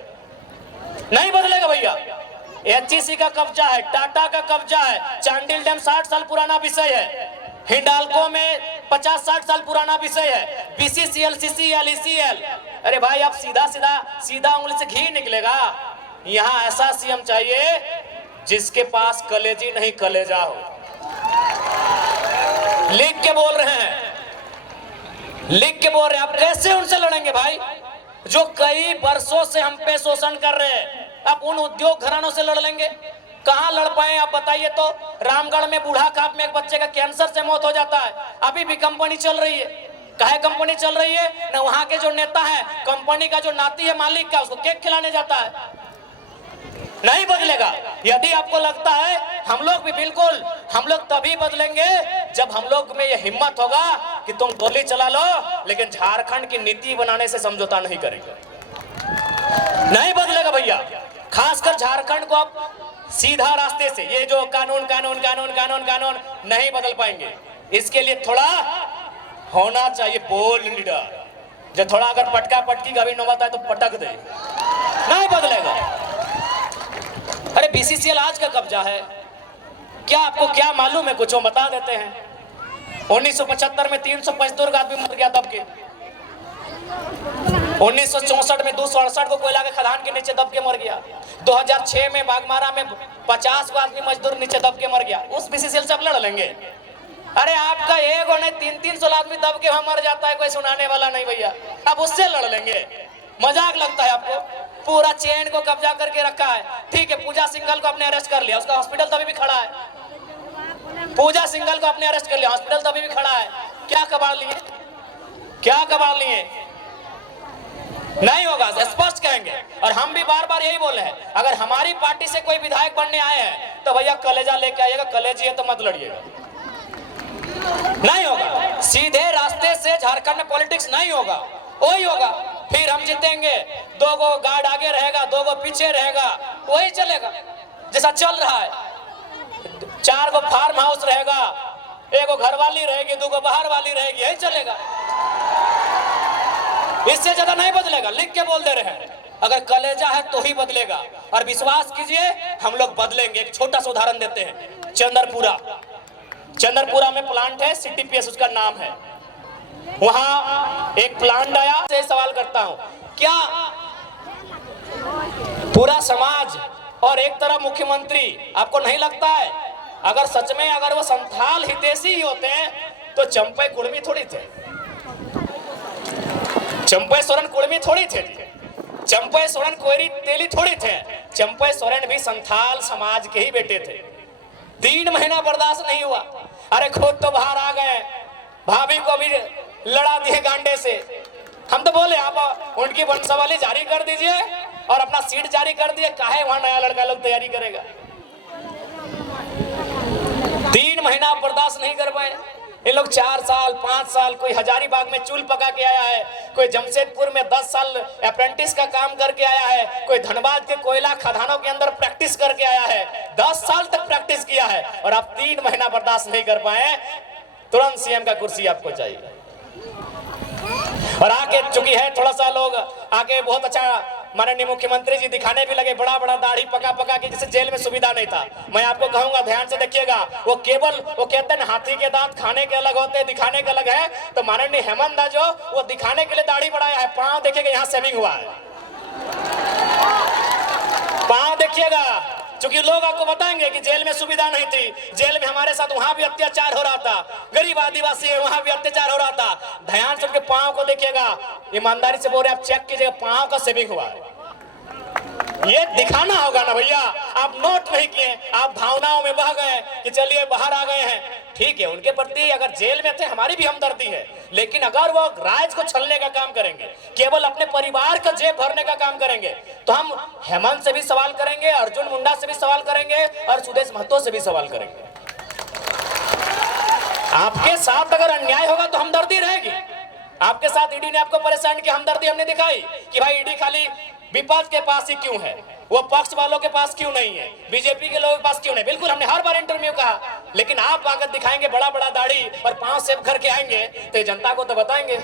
नहीं बदलेगा भैया। एचईसी का कब्जा है, टाटा का कब्जा है, चांडिल डैम 60 साल पुराना विषय है, हिंडाल्को में 50-60 साल पुराना विषय है, बीसीसीएल, सीसीएल, ईसीएल। अरे भाई आप सीधा उंगली से घी निकलेगा। यहाँ ऐसा सीएम चाहिए जिसके पास कलेजी नहीं कलेजा हो। लिख के बोल रहे हैं, लिख के बोल रहे हैं। आप कैसे उनसे लड़ेंगे भाई, जो कई वर्षों से हम पे शोषण कर रहे हैं? आप उन उद्योग घरानों से लड़ लेंगे? कहां लड़ पाए आप बताइए तो। रामगढ़ में बूढ़ा खाप में एक बच्चे का कैंसर से मौत हो जाता है, अभी भी कंपनी चल रही है। काहे कंपनी चल रही है? ना वहां के जो नेता है, कंपनी का जो नाती है मालिक का, उसको केक खिलाने जाता है। नहीं बदलेगा। यदि आपको लगता है हम लोग भी बिल्कुल, हम लोग तभी बदलेंगे जब हम लोग में ये हिम्मत होगा कि तुम गोली चला लो लेकिन झारखंड की नीति बनाने से समझौता नहीं करेंगे। नहीं बदलेगा भैया। खासकर झारखंड को आप सीधा रास्ते से, ये जो कानून कानून कानून कानून कानून नहीं बदल पाएंगे। इसके लिए थोड़ा होना चाहिए बोल्ड लीडर, जो थोड़ा अगर पटका पटकी का भी नौबत है तो पटक दे। नहीं बदलेगा। अरे बीसीसीएल आज का कब्जा है क्या? आपको क्या मालूम है? कुछ बता देते हैं। 1975 में 300 मजदूर का आदमी मर गया दब के। 1964 में 268 को कोयला के खदान के नीचे दब के मर गया। 2006 में बागमारा में 50 को आदमी मजदूर नीचे दब के मर गया। उस बीसीसीएल से आप लड़ लेंगे? अरे आपका एक और नहीं 300 आदमी दब के वहां मर जाता है, कोई सुनाने वाला नहीं भैया। आप उससे लड़ लेंगे? मजाक लगता है आपको? पूरा चेन को कब्जा करके रखा है। ठीक है, पूजा सिंघल को आपने अरेस्ट कर लिया, उसका हॉस्पिटल तभी भी खड़ा है। पूजा सिंघल को आपने अरेस्ट कर लिया, हॉस्पिटल तभी भी खड़ा है। क्या कबाड़ लिए? क्या कबाड़ लिए? नहीं होगा, स्पष्ट कहेंगे। और हम भी बार बार यही बोले हैं, अगर हमारी पार्टी से कोई विधायक बनने आए हैं तो भैया कलेजा लेके आइएगा। कलेजी है तो मत लड़िएगा। नहीं होगा। सीधे रास्ते से झारखंड में पॉलिटिक्स नहीं होगा। वही होगा, फिर हम जीतेंगे। 2 गो गार्ड आगे रहेगा, 2 गो पीछे रहेगा, वही चलेगा जैसा चल रहा है। 4 गो फार्म हाउस रहेगा, 1 गो घरवाली रहेगी, 2 गो बाहर वाली रहेगी, यही चलेगा। इससे ज्यादा नहीं बदलेगा। लिख के बोल दे रहे हैं, अगर कलेजा है तो ही बदलेगा। और विश्वास कीजिए हम लोग बदलेंगे। एक छोटा सा उदाहरण देते हैं। चंद्रपुरा में प्लांट है, सीटीपीएस उसका नाम है। वहां एक प्लांट आया। से सवाल करता हूं, क्या पूरा समाज और एक तरफ मुख्यमंत्री, आपको नहीं लगता है अगर सच में अगर वो संथाल हितैषी ही होते हैं तो चंपई कुर्मी थोड़ी थे? चंपई सोरेन कुर्मी थोड़ी थे? चंपई सोरेन कोयरी तेली थोड़ी थे? चंपई सोरेन भी संथाल समाज के ही बेटे थे। 3 महीना बर्दाश्त नहीं हुआ। अरे खुद तो बाहर आ गए, भाभी को भी लड़ा दिए गांडे से। हम तो बोले आप उनकी वंशावली जारी कर दीजिए और अपना सीट जारी कर दिए, काहे वहां नया लड़का लोग तैयारी करेगा? 3 महीना बर्दाश्त नहीं कर पाए ये लोग। 4 साल 5 साल, कोई हजारीबाग में चूल पका के आया है, कोई जमशेदपुर में 10 साल अप्रेंटिस का काम करके आया है, कोई धनबाद के कोयला खदानों के अंदर प्रैक्टिस करके आया है, 10 साल तक प्रैक्टिस किया है और आप 3 महीना बर्दाश्त नहीं कर पाए। तुरंत सीएम का कुर्सी आपको चाहिए। और आके चुकी है थोड़ा सा लोग आगे बहुत अच्छा माननीय मुख्यमंत्री जी दिखाने भी लगे, बड़ा बड़ा दाढ़ी पका पका के, जिसे जेल में सुविधा नहीं था। मैं आपको कहूंगा ध्यान से देखिएगा, वो केवल वो कहते हैं हाथी के दांत खाने के अलग होते हैं, दिखाने के अलग है। तो माननीय हेमंत दा जो वो दिखाने के लिए दाढ़ी बढ़ाया है, पांव देखिएगा यहाँ सेविंग हुआ है, पांव देखिएगा। क्योंकि लोग आपको बताएंगे कि जेल में सुविधा नहीं थी, जेल में हमारे साथ वहां भी अत्याचार हो रहा था, गरीब आदिवासी है वहां भी अत्याचार हो रहा था। ध्यान से उनके पांव को देखिएगा, ईमानदारी से बोल रहे आप चेक कीजिएगा, पांव का सेविंग हुआ है। ये दिखाना होगा ना भैया। आप नोट नहीं किए, आप भावनाओं में बह गए कि चलिए बाहर आ गए हैं। ठीक है, उनके प्रति अगर जेल में थे हमारी भी हमदर्दी है, लेकिन अगर वो राज को छलने का काम करेंगे, केवल अपने परिवार का जेब भरने का काम करेंगे, तो हम हेमंत से भी सवाल करेंगे, अर्जुन मुंडा से भी सवाल करेंगे और सुदेश महतो से भी सवाल करेंगे। आपके साथ अगर अन्याय होगा तो हमदर्दी रहेगी। आपके साथ ईडी ने आपको परेशान किया, हमदर्दी हमने दिखाई कि भाई ईडी खाली विपक्ष के पास ही क्यों है, वो पक्ष वालों के पास क्यों नहीं है, बीजेपी के लोगों के पास क्यों नहीं। बिल्कुल हमने हर बार इंटरव्यू कहा, लेकिन आप आकर दिखाएंगे बड़ा बड़ा दाढ़ी और पांव सेव करके आएंगे तो जनता को तो बताएंगे।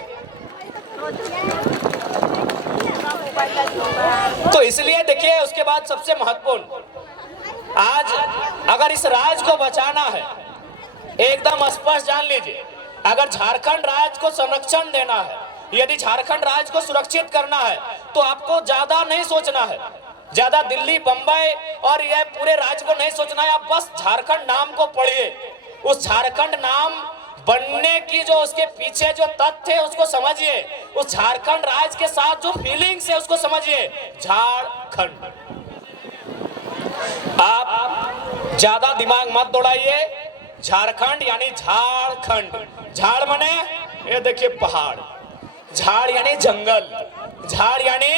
तो इसलिए देखिए, उसके बाद सबसे महत्वपूर्ण, आज अगर इस राज को बचाना है, एकदम स्पष्ट जान लीजिए, अगर झारखंड राज्य को संरक्षण देना है, यदि झारखंड राज्य को सुरक्षित करना है, तो आपको ज्यादा नहीं सोचना है, ज्यादा दिल्ली बंबई और यह पूरे राज्य को नहीं सोचना है। आप बस झारखंड नाम को पढ़िए। उस झारखंड नाम बनने की जो उसके पीछे जो तथ्य है उसको समझिए, उस झारखंड राज्य के साथ जो फीलिंग्स है उसको समझिए। झारखंड, आप ज्यादा दिमाग मत दौड़ाइए। झारखंड यानी झारखंड, झाड़ माने ये देखिए पहाड़, झाड़ यानी जंगल, झाड़ यानी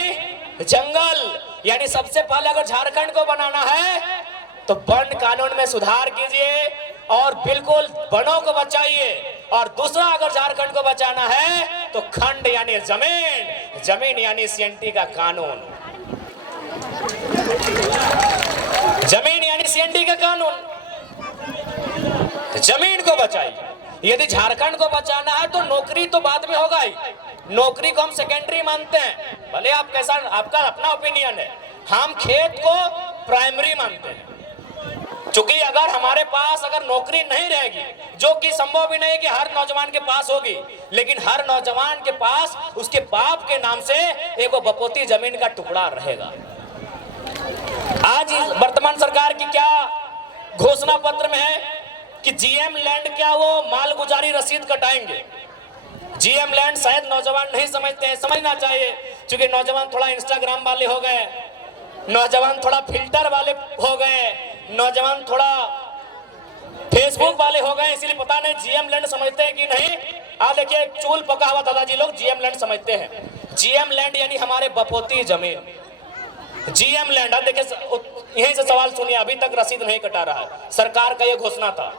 जंगल। यानी सबसे पहले अगर झारखंड को बनाना है तो वन कानून में सुधार कीजिए और बिल्कुल वनों को बचाइए। और दूसरा, अगर झारखंड को बचाना है तो खंड यानी जमीन, जमीन यानी सीएनटी का कानून, जमीन यानी सीएनटी का कानून, जमीन को बचाइए। यदि झारखंड को बचाना है तो नौकरी तो बाद में होगा ही, नौकरी को हम सेकेंडरी मानते हैं, भले आप कैसा, आपका अपना ओपिनियन है, हम खेत को प्राइमरी मानते हैं। क्योंकि अगर हमारे पास अगर नौकरी नहीं रहेगी, जो कि संभव भी नहीं कि हर नौजवान के पास होगी, लेकिन हर नौजवान के पास उसके बाप के नाम से एक बपोती जमीन का टुकड़ा रहेगा। आज वर्तमान सरकार की क्या घोषणा पत्र में है कि जीएम लैंड क्या वो मालगुजारी रसीद कटाएंगे। जीएम लैंड शायद नौजवान नहीं समझते हैं, समझना चाहिए, क्योंकि नौजवान थोड़ा इंस्टाग्राम वाले हो गए, नौजवान थोड़ा फिल्टर वाले हो गए, नौजवान थोड़ा फेसबुक वाले हो गए, इसलिए पता नहीं जीएम लैंड समझते हैं कि नहीं। देखिए चूल पका हुआ दादाजी लोग जीएम लैंड समझते हैं। जीएम लैंड यानी हमारे बपोती जमीन, जीएम लैंड। देखिए यहीं से सवाल सुनिए, अभी तक रसीद नहीं कटा रहा है, सरकार का यह घोषणा था,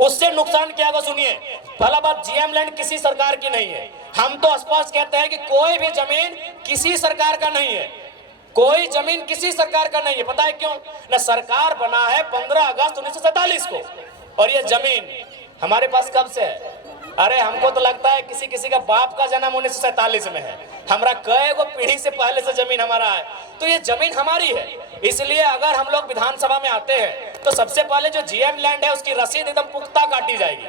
उससे नुकसान क्या होगा सुनिए। पहला बात, जीएम लैंड किसी सरकार की नहीं है। हम तो स्पष्ट कहते हैं कि कोई भी जमीन किसी सरकार का नहीं है, कोई जमीन किसी सरकार का नहीं है। पता है क्यों? ना सरकार बना है 15 अगस्त 1947 को, और ये जमीन हमारे पास कब से है? अरे हमको तो लगता है किसी किसी का बाप का जन्म 1947 में है, हमारा कई गो पीढ़ी से पहले से जमीन हमारा है, तो ये जमीन हमारी है। इसलिए अगर हम लोग विधानसभा में आते हैं तो सबसे पहले जो जीएम लैंड है उसकी रसीद एकदम पुख्ता काटी जाएगी,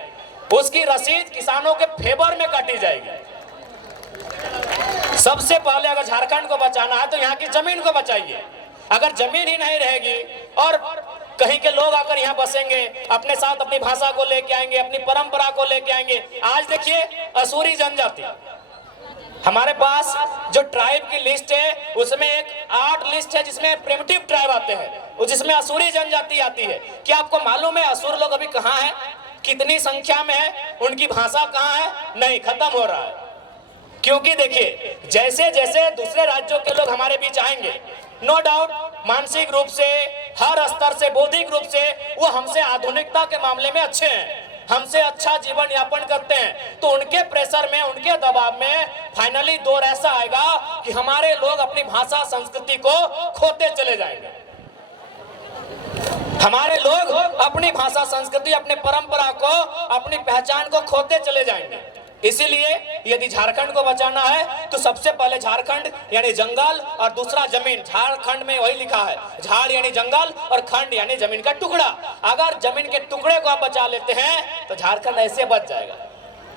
उसकी रसीद किसानों के फेवर में काटी जाएगी। सबसे पहले अगर झारखंड को बचाना है तो यहाँ की जमीन को बचाइए। अगर जमीन ही नहीं रहेगी और कहीं के लोग आकर यहाँ बसेंगे, अपने साथ अपनी भाषा को लेके आएंगे, अपनी परंपरा को लेके आएंगे। आज देखिए असूरी जनजाति, हमारे पास जो ट्राइब की लिस्ट है उसमें एक 8 लिस्ट है जिसमें प्रिमिटिव ट्राइब आते हैं, जिसमें असूरी जनजाति आती है। क्या आपको मालूम है असुर लोग अभी कहाँ है, कितनी संख्या में है, उनकी भाषा कहाँ है? नहीं, खत्म हो रहा है। क्योंकि देखिए जैसे जैसे दूसरे राज्यों के लोग हमारे बीच आएंगे, नो डाउट मानसिक रूप से, हर स्तर से, बौद्धिक रूप से वो हमसे आधुनिकता के मामले में अच्छे हैं, हमसे अच्छा जीवन यापन करते हैं, तो उनके प्रेशर में, उनके दबाव में फाइनली दौर ऐसा आएगा कि हमारे लोग अपनी भाषा संस्कृति को खोते चले जाएंगे। हमारे लोग अपनी भाषा संस्कृति, अपने परंपरा को, अपनी पहचान को खोते चले जाएंगे। इसीलिए यदि झारखंड को बचाना है तो सबसे पहले झारखंड यानी जंगल और दूसरा जमीन। झारखंड में वही लिखा है, झाड़ यानी जंगल और खंड यानी जमीन का टुकड़ा। अगर जमीन के टुकड़े को आप बचा लेते हैं तो झारखंड ऐसे बच जाएगा।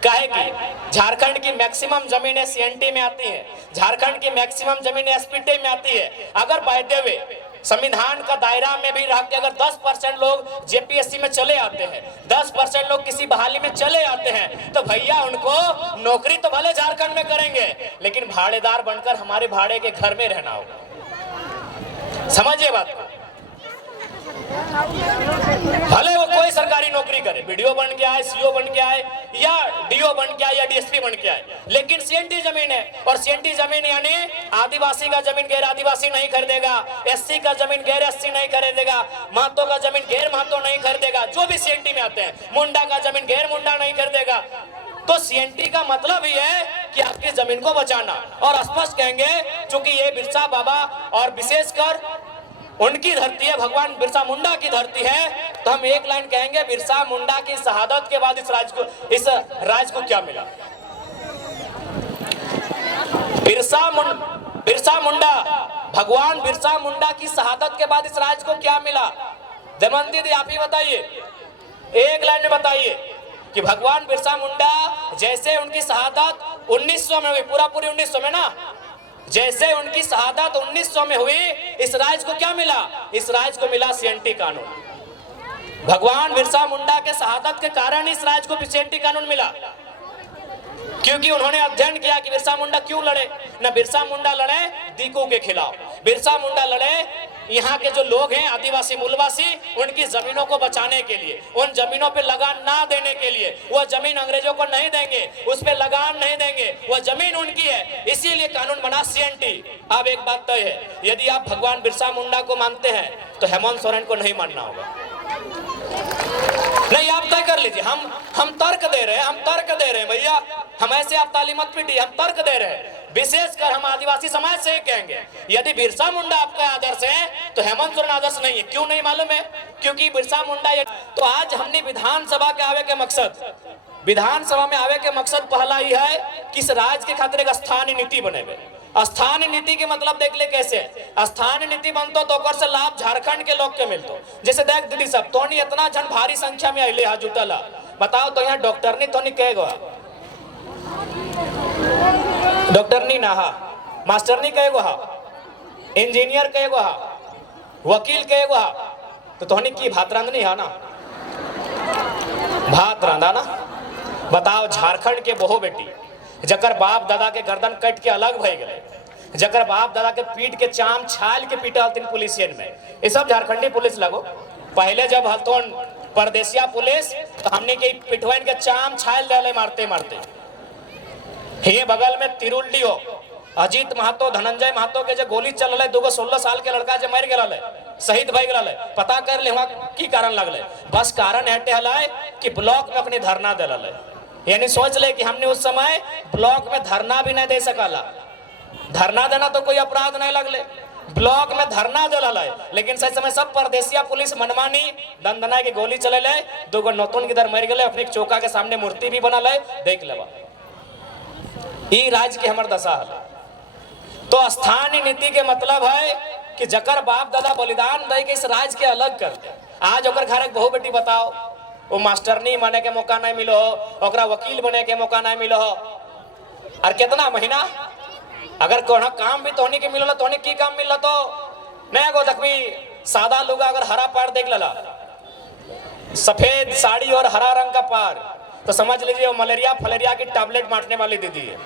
काहे कि झारखंड की मैक्सिमम जमीनें सीएनटी में आती है, झारखंड की मैक्सिमम जमीनें एसपीटी में आती है। अगर बाय द वे संविधान का दायरा में भी रह के अगर 10% लोग जेपीएससी में चले आते हैं, 10% लोग किसी बहाली में चले आते हैं, तो भैया उनको नौकरी तो भले झारखंड में करेंगे, लेकिन भाड़ेदार बनकर हमारे भाड़े के घर में रहना होगा। समझिए बात को। भले वो कोई सरकारी नौकरी करे, बीडीओ बन के आए, सीओ बन के आए, या डीओ बन के आए, या डीएसपी बन के आए, लेकिन सीएनटी जमीन है। और सीएनटी जमीन यानी आदिवासी का जमीन गैर आदिवासी नहीं खरीदेगा, एससी का जमीन गैर एससी नहीं खरीदेगा, महतो का जमीन गैर महतो नहीं खरीदेगा, जो भी सीएनटी में आते हैं, मुंडा का जमीन गैर मुंडा नहीं खरीदेगा। तो सीएनटी का मतलब ही है कि आपकी जमीन को बचाना। और स्पष्ट कहेंगे क्योंकि ये बिरसा बाबा और विशेषकर उनकी धरती है, भगवान बिरसा मुंडा की धरती है, तो हम एक लाइन कहेंगे, बिरसा मुंडा की शहादत के बाद इस राज्य को क्या मिला? बिरसा मुंडा, भगवान बिरसा मुंडा की शहादत के बाद इस राज्य को क्या मिला? दमयंती दी आप ही बताइए, एक लाइन में बताइए कि भगवान बिरसा मुंडा जैसे उनकी शहादत 1900 में हुई, पूरी 1900 में ना, जैसे उनकी शहादत 1900 में हुई, इस राज्य को क्या मिला? इस राज्य को मिला सीएनटी कानून। भगवान बिरसा मुंडा के शहादत के कारण इस राज्य को पिछेटी कानून मिला, क्योंकि उन्होंने अध्ययन किया कि बिरसा मुंडा क्यों लड़े। न बिरसा मुंडा लड़े दीकू के खिलाफ, बिरसा मुंडा लड़े यहाँ के जो लोग हैं आदिवासी मूलवासी, उनकी जमीनों को बचाने के लिए, उन जमीनों पे लगान ना देने के लिए। वह जमीन अंग्रेजों को नहीं देंगे, उस पे लगान नहीं देंगे, वह जमीन उनकी है, इसीलिए कानून बना CNT। अब एक बात तय है, यदि आप भगवान बिरसा मुंडा को मानते हैं तो हेमंत सोरेन को नहीं मानना होगा। नहीं, आप तय कर लीजिए। हम तर्क दे रहे हैं, हम तर्क दे रहे हैं भैया, हम ऐसे आप ताली मत पीटिए, हम तर्क दे रहे हैं। विशेषकर हम आदिवासी समाज से कहेंगे, यदि बिरसा मुंडा आपका आदर्श है तो हेमंत सोरेन आदर्श नहीं है। क्यों नहीं मालूम है? क्योंकि बिरसा मुंडा तो आज हमने विधानसभा के आवे के मकसद, विधानसभा में आवे के मकसद पहला ही है कि इस राज्य के खातिर एक स्थानीय नीति बनेवे। स्थानीय नीति के मतलब देख ले कैसे स्थानीय नीति बनतो तो ओकर से लाभ झारखंड के लोग के मिलतो। जैसे देख दीदी सब तो इतना जन भारी संख्या में अले हा जुटल, बताओ तो यहाँ डॉक्टरनी तो नहीं कहेगा, डॉक्टरनी ना हा, मास्टरनी कहेगो हा, इंजीनियर कहेगो हा, वकील कहेगो हा, तो तोहनी की भात रांधनी है ना, भात रांधा ना। बताओ झारखंड के बहु बेटी जकर बाप दादा के गर्दन कट के अलग भय गए, जकर बाप दादा के पीठ के चाम छाल के पीटल तीन पुलिसियन में, ये सब झारखंडी पुलिस लगो। पहले जब हतोन परदेसिया पुलिस तो हमने के पिटवाइन के चाम छाल दे मारते मारते। ये बगल में तिरुल्डी हो अजीत महतो धनंजय महतो के जो गोली चल रहा है, 16 साल के लड़का जो मर गया शहीद भई गया, पता कर ले वहाँ की कारण लगल। बस कारण हटे हल कि ब्लॉक में अपनी धरना दिल, यानी सोच ले कि हमने उस समय ब्लॉक में धरना भी नहीं दे सकला। धरना देना तो कोई अपराध नहीं लगले, ब्लॉक में धरना दिल है, लेकिन सही समय सब परदेसिया पुलिस मनमानी दंदना की गोली चले ले, 2 नौतुन किधर मर गए, अपनी चौका के सामने मूर्ति भी बनल है, देख लेवा। ई राज्य की हमार दशा है। तो स्थानीय नीति के मतलब है कि जकर बाप दादा बलिदान दे के इस राज्य के अलग कर दे। आज ओकर घर एक बहु बेटी बताओ, वो मास्टरनी बने के मौका नहीं मिलो हो, ओकरा वकील बने के मौका नहीं मिलो हो, और कितना महीना अगर कोनो काम भी तोहनी के मिलो तोहनी की काम मिल तो नहीं गो देखबी सादा लोग अगर हरा पार देख लला, सफेद साड़ी और हरा रंग का पार, तो समझ लीजिए वो मलेरिया फलेरिया की टैबलेट बांटने वाली दीदी है।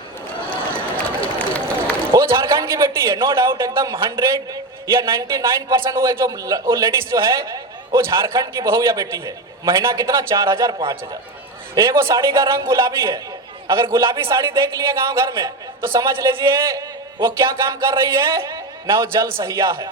वो झारखंड की बेटी है, नो डाउट, एकदम 100 या 99% वो जो लेडीज जो है वो झारखंड की बहू या बेटी है। महीना कितना 4000 5000। एगो साड़ी का रंग गुलाबी है, अगर गुलाबी साड़ी देख लिए गांव घर में तो समझ लीजिए वो क्या काम कर रही है ना, वो जल सहिया है।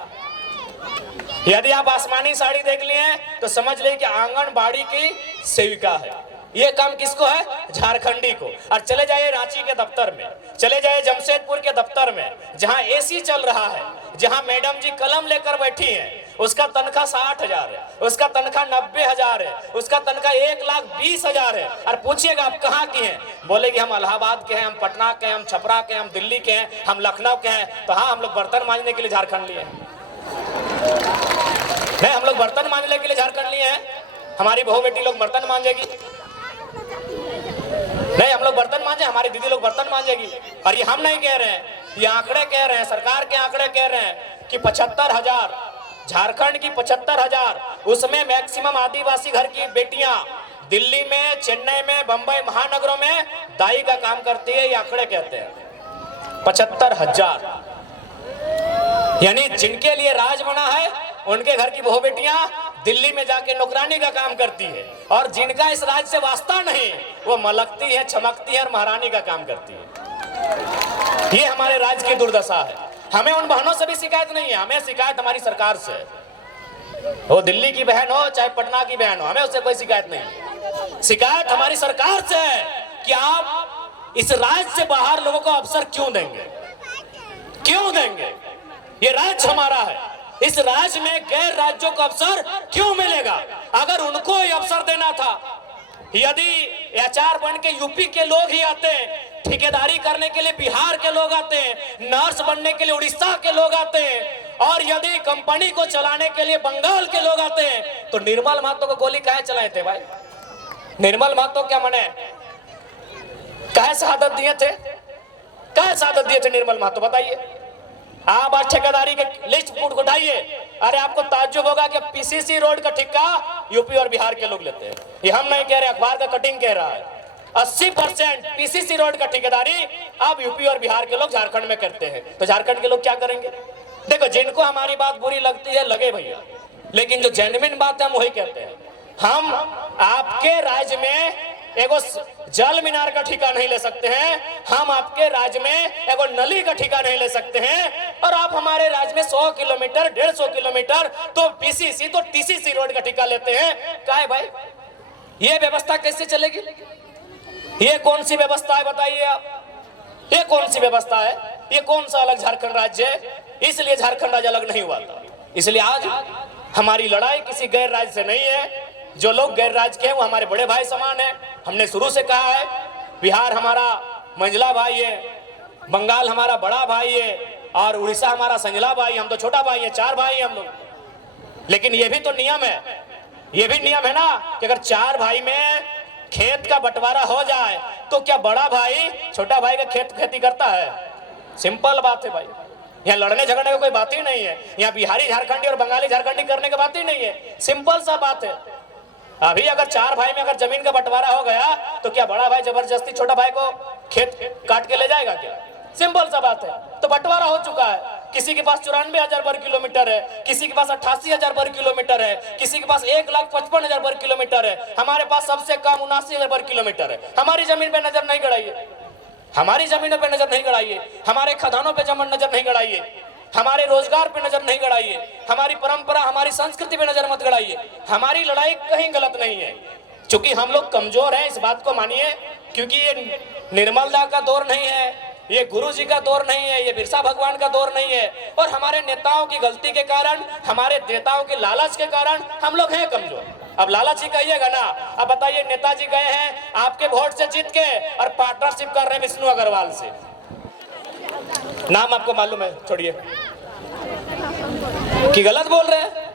यदि आप आसमानी साड़ी देख लिए तो समझ लीजिए कि आंगनबाड़ी की सेविका है। ये काम किसको है? झारखंडी को। और चले जाइए रांची के दफ्तर में, चले जाइए जमशेदपुर के दफ्तर में, जहां AC चल रहा है, जहां मैडम जी कलम लेकर बैठी हैं, उसका तनख्वाह 60,000 है, उसका तनख्वाह 90,000 है, उसका तनख्वाह 1,20,000 है। और पूछिएगा आप कहाँ की हैं, बोले कि हम इलाहाबाद के हैं, हम पटना के हैं, हम छपरा के हैं, हम दिल्ली के हैं, हम लखनऊ के हैं। तो हाँ, हम लोग बर्तन मांजने के लिए झारखंड लिए नहीं, हम लोग बर्तन मांजने के लिए झारखंड लिए हैं। हमारी बहू बेटी लोग बर्तन मांजेगी नहीं, हम लोग बर्तन मांजे, हमारी दीदी लोग बर्तन मांजेगी। और ये हम नहीं कह रहे हैं, ये आंकड़े कह रहे हैं, सरकार के आंकड़े कह रहे हैं कि 75,000 झारखंड की 75,000, उसमें मैक्सिमम आदिवासी घर की बेटियां दिल्ली में, चेन्नई में, बंबई महानगरों में दाई का काम करती है। ये आंकड़े कहते हैं 75,000, यानी जिनके लिए राज बना है उनके घर की बहू बेटियां दिल्ली में जाके नौकरानी का काम करती है, और जिनका इस राज्य से वास्ता नहीं वो मलकती है, चमकती है और महारानी का काम करती है। ये हमारे राज्य की दुर्दशा है। हमें उन बहनों से भी शिकायत नहीं है, हमें शिकायत हमारी सरकार से। वो दिल्ली की बहन हो चाहे पटना की बहन हो, हमें उससे कोई शिकायत नहीं है। शिकायत हमारी सरकार से है कि आप इस राज्य से बाहर लोगों को अवसर क्यों देंगे, क्यों देंगे? ये राज्य हमारा है, इस राज्य में गैर राज्यों को अवसर क्यों मिलेगा? अगर उनको ही अवसर देना था, यदि HR बन के यूपी के लोग ही आते, ठेकेदारी करने के लिए बिहार के लोग आते, नर्स बनने के लिए उड़ीसा के लोग आते, और यदि कंपनी को चलाने के लिए बंगाल के लोग आते, तो निर्मल महतो को गोली काहे चलाए थे भाई? निर्मल महतो क्या मने काहे शहादत दिए थे? काहे शहादत दिए थे निर्मल महतो, बताइए? आप आज ठेकेदारी के लिस्ट उठाइए, अरे आपको ताज्जुब होगा कि पीसीसी रोड का ठेका यूपी और बिहार के लोग लेते हैं। ये हम नहीं कह रहे, अखबार का कटिंग कह रहा है। 80% पीसीसी रोड का ठेकेदारी अब यूपी और बिहार के लोग झारखंड में करते हैं। तो झारखंड के लोग क्या करेंगे? देखो, जिनको हमारी बात बुरी लगती है लगे भैया, लेकिन जो जेन्युइन बात है हम वही कहते हैं। हम आपके राज्य में एगो जल मीनार का ठेका नहीं ले सकते हैं, हम आपके राज्य में एगो नली का ठेका नहीं ले सकते हैं, और आप हमारे राज्य में 100 किलोमीटर 150 किलोमीटर तो पीसीसी तो टीसीसी रोड का ठेका लेते हैं। क्या है भाई, ये व्यवस्था कैसे चलेगी? ये कौन सी व्यवस्था है बताइए आप? ये कौन सी व्यवस्था है? ये कौन सा अलग झारखंड राज्य है? इसलिए झारखंड राज्य अलग नहीं हुआ था। इसलिए आज हमारी लड़ाई किसी गैर राज्य से नहीं है। जो लोग गैर राज्य के हैं वो हमारे बड़े भाई समान है। हमने शुरू से कहा है, बिहार हमारा मंझला भाई है, बंगाल हमारा बड़ा भाई है, और उड़ीसा हमारा संजला भाई। हम तो छोटा भाई है, 4 भाई हैं हम लोग। लेकिन ये भी तो नियम है, ये भी नियम है ना कि अगर 4 भाई में खेत का बंटवारा हो जाए तो क्या बड़ा भाई छोटा भाई का खेती करता है? सिंपल बात है भाई। यहाँ लड़ने झगड़ने की कोई बात ही नहीं है। यहाँ बिहारी झारखंडी और बंगाली झारखंडी करने की बात ही नहीं है। सिंपल सा बात है। अभी अगर 4 भाई में अगर जमीन का बंटवारा हो गया तो क्या बड़ा भाई जबरदस्ती छोटा भाई को खेत काट के ले जाएगा क्या? सिंपल सा बात है। तो बंटवारा हो चुका है। किसी के पास 94,000 वर्ग किलोमीटर है, किसी के पास 88,000 वर्ग किलोमीटर है, किसी के पास 1,55,000 वर्ग किलोमीटर है। हमारे पास सबसे कम 79,000 वर्ग किलोमीटर है। हमारी जमीन पे नजर नहीं गड़ाइए, हमारी जमीनों पे नजर नहीं गड़ाइए, हमारे खदानों पे नजर नहीं गड़ाइए, हमारे रोजगार पे नजर नहीं गड़ाइए, हमारी परंपरा हमारी संस्कृति पे नजर मत गड़ाइए। हमारी लड़ाई कहीं गलत नहीं है। क्योंकि हम लोग कमजोर हैं, इस बात को मानिए। क्योंकि ये निर्मल दा का दौर नहीं है, ये गुरु जी का दौर नहीं है, ये बिरसा भगवान का दौर नहीं है, और हमारे नेताओं की गलती के कारण, हमारे नेताओं के लालच के कारण हम लोग हैं कमजोर। अब लालच ही कहिएगा ना। अब बताइए, नेताजी गए हैं आपके वोट से जीत के और पार्टनरशिप कर रहे हैं विष्णु अग्रवाल से। नाम आपको मालूम है, छोड़िए कि गलत बोल रहे हैं।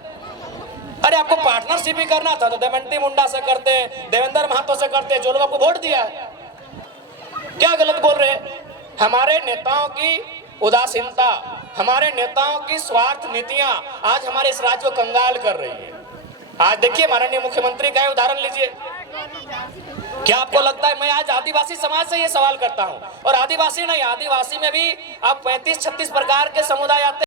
अरे आपको पार्टनरशिप ही करना था तो देवेंद्र मुंडा से करते, देवेंद्र महतो से करते, जो लोग आपको वोट दिया है। क्या गलत बोल रहे हैं? हमारे नेताओं की उदासीनता, हमारे नेताओं की स्वार्थ नीतियां आज हमारे इस राज्य को कंगाल कर रही है। आज देखिए, माननीय मुख्यमंत्री का उदाहरण लीजिए। क्या आपको लगता है, मैं आज आदिवासी समाज से ये सवाल करता हूं, और आदिवासी नहीं, आदिवासी में भी अब 35-36 प्रकार के समुदाय आते हैं।